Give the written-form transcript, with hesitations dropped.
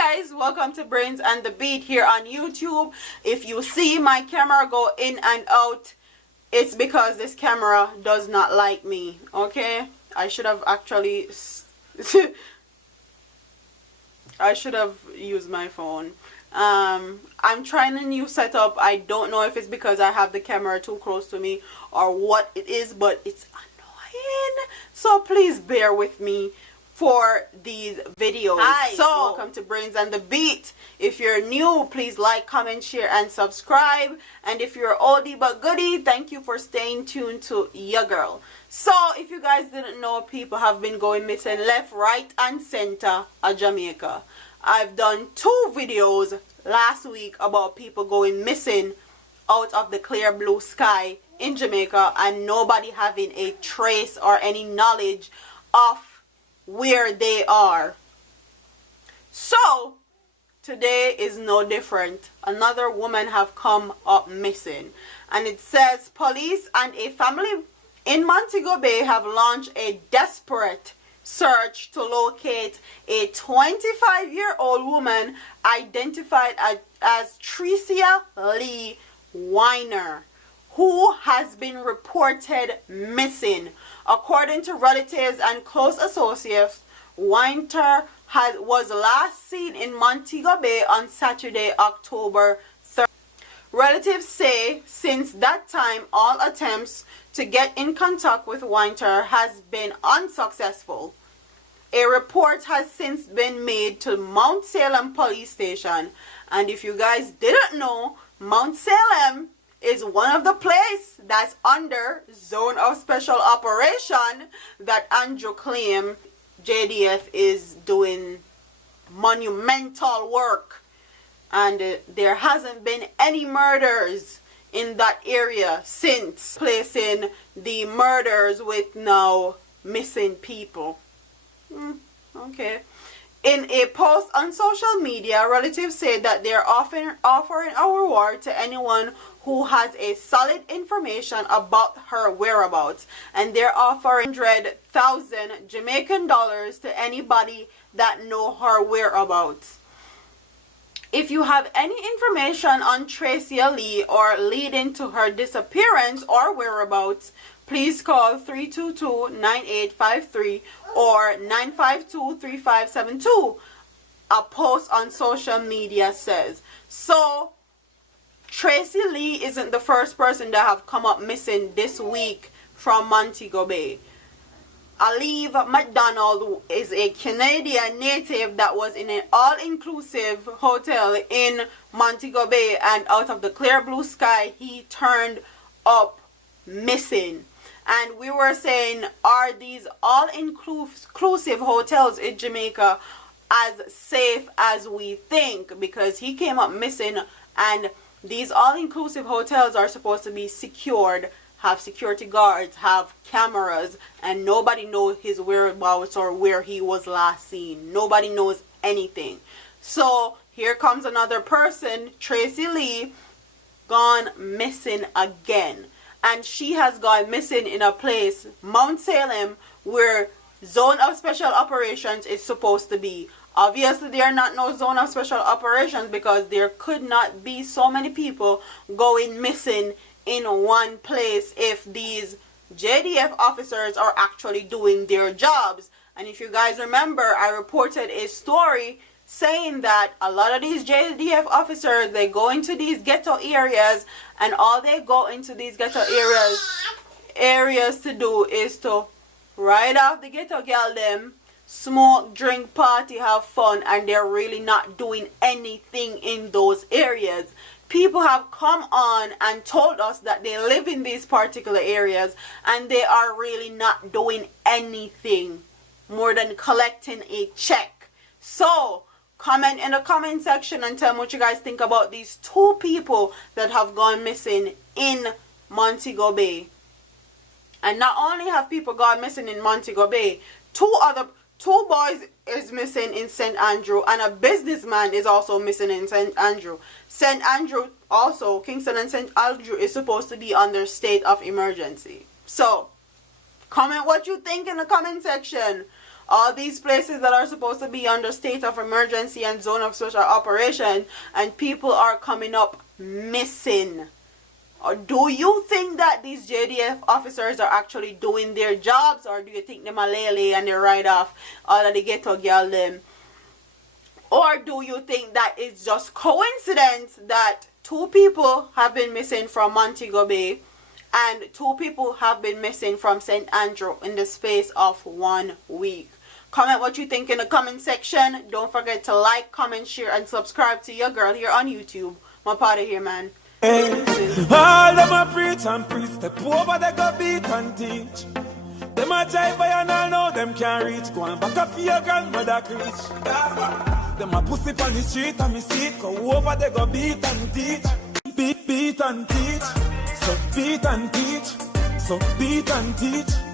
Hi guys, welcome to Brains and the Beat here on YouTube. If you see my camera go in and out, it's because this camera does not like me, okay? I should have actually I should have used my phone. I'm trying a new setup. I don't know if it's because I have the camera too close to me or what it is, but it's annoying. So please bear with me for these videos. Hi, so welcome to Brains and the Beat. If you're new, please like, comment, share, and subscribe. And if you're oldie but goodie, thank you for staying tuned to your girl. So if you guys didn't know, people have been going missing left, right, and center at Jamaica. I've done 2 videos last week about people going missing out of the clear blue sky in Jamaica and nobody having a trace or any knowledge of where they are. So today is no different. Another woman have come up missing, and it says police and a family in Montego Bay have launched a desperate search to locate a 25-year-old woman identified as Tricia Lee Weiner, who has been reported missing. According to relatives and close associates, Weiner was last seen in Montego Bay on Saturday, October 3rd. Relatives say since that time, all attempts to get in contact with Weiner has been unsuccessful. A report has since been made to Mount Salem Police Station. And if you guys didn't know, Mount Salem is one of the places that's under Zone of Special Operation that Andrew claimed JDF is doing monumental work. And there hasn't been any murders in that area since placing the murders with now missing people. Okay. In a post on social media, relatives say that they're offering a reward to anyone who has a solid information about her whereabouts, and they're offering 100,000 Jamaican dollars to anybody that know her whereabouts. If you have any information on Tricia Lee or leading to her disappearance or whereabouts, please call 322-9853 or 952-3572, a post on social media says. So, Tricia Lee isn't the first person that have come up missing this week from Montego Bay. Olive McDonald is a Canadian native that was in an all-inclusive hotel in Montego Bay, and out of the clear blue sky, he turned up missing. And we were saying, are these all-inclusive hotels in Jamaica as safe as we think? Because he came up missing, and these all-inclusive hotels are supposed to be secured, have security guards, have cameras, and nobody knows his whereabouts or where he was last seen. Nobody knows anything. So here comes another person, Tricia Lee, gone missing again. And she has gone missing in a place, Mount Salem, where Zone of Special Operations is supposed to be. Obviously, there are not no Zone of Special Operations because there could not be so many people going missing in one place if these JDF officers are actually doing their jobs. And if you guys remember, I reported a story saying that a lot of these JDF officers, they go into these ghetto areas, and all they go into these ghetto areas to do is to ride off the ghetto girl them, smoke, drink, party, have fun, and they're really not doing anything in those areas. People have come on and told us that they live in these particular areas and they are really not doing anything more than collecting a check. So comment in the comment section and tell me what you guys think about these 2 people that have gone missing in Montego Bay. And not only have people gone missing in Montego Bay, 2 boys is missing in St. Andrew, and a businessman is also missing in St. Andrew. St. Andrew also, Kingston and St. Andrew is supposed to be under state of emergency. So comment what you think in the comment section. All these places that are supposed to be under state of emergency and zone of special operation, and people are coming up missing. Or do you think that these JDF officers are actually doing their jobs, or do you think them a lay and they ride off all of the ghetto girl them? Or do you think that it's just coincidence that 2 people have been missing from Montego Bay and 2 people have been missing from St. Andrew in the space of 1 week? Comment what you think in the comment section. Don't forget to like, comment, share, and subscribe to your girl here on YouTube. My party here, man. Hey, all them a preach and preach. Step over, they go beat and teach. Them a jive by and all know them can't reach. Go and back up for your grandmother preach. Them a pussy on the street and me see it. Go over, they go beat and teach. Beat and teach. So beat and teach. So beat and teach.